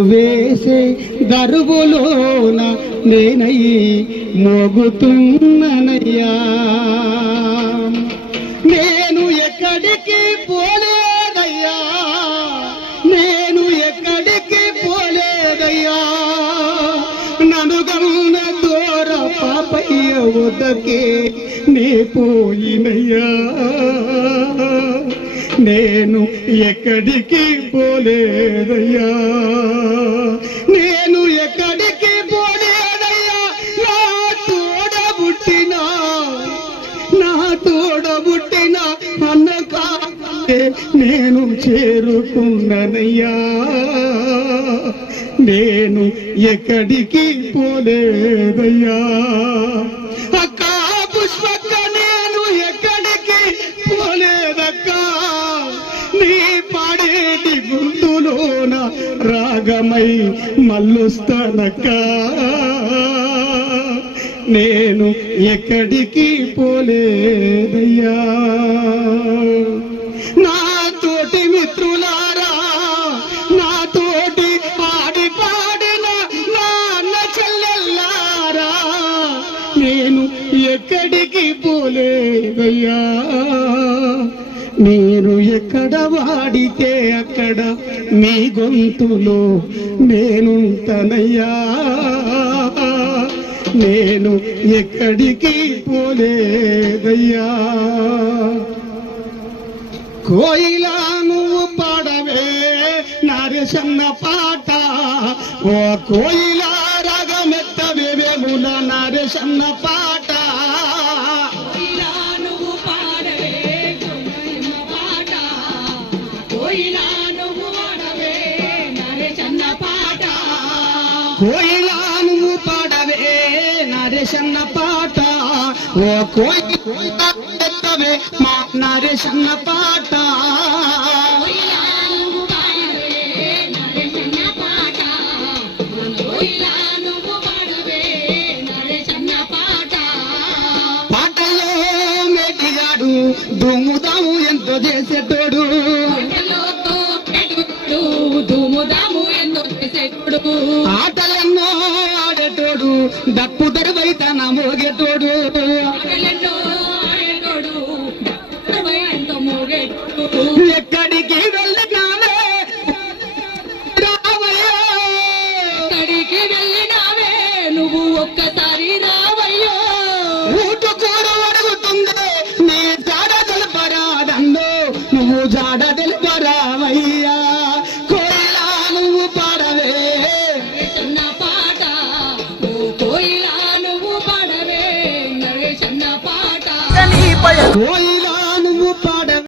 వేసే దరువులోన నేనై మోగుతున్ననయ్యా. నేను ఎక్కడికి పోలేదయ్యా. నేను ఎక్కడికి పోలేదయ్యా. నన్ను గమన దూర పాపయ్య ఉదకే నే పోయినయ్యా. నేను ఎక్కడికి పోలేదయ్యా. తోడబుట్టిన నా తోడబుట్టిన అన్న కాదే నేను చేరుకున్ననయ్యా. నేను ఎక్కడికి పోలేదయ్యా. అక్క పుష్పక్క నేను ఎక్కడికి పోలేదక్కా. నీ పాడేటి గుంతులోన రాగమై మల్లుస్తానక్కా నేను ఎక్కడికి పోలేదయ్యా. నా తోటి మిత్రులారా నా తోటి పాడి పాడిన నాన్న చెల్లెల్లారా నేను ఎక్కడికి పోలేదయ్యా. మీరు ఎక్కడ వాడితే అక్కడ మీ గొంతులో నేనుంటనయ్యా. నేను ఎక్కడికి పోలేదయ్యా? కోయిలా నువ్వు పాడవే నరసన్న పాట. ఓ కోయిలా రాగమెత్తవే వేముల నరసన్న పాట. కోయిలా చిన్న పాట. ఓ కోయి కోయిలా ఎత్తవే మా పాట. కోయిలా నువ్వు నరేశన్న పాట దుమ్ముదాము ఎంతో చేసేటోడు. పంటలో దుముదాము ఎంతో చేసేటోడు. ఎంతో మోగేటోడు ఎక్కడికి వెళ్ళినావే? రావయ్యా. ఎక్కడికి వెళ్ళినావే? నువ్వు ఒక్కసారి రా కోయిలా నువ్వు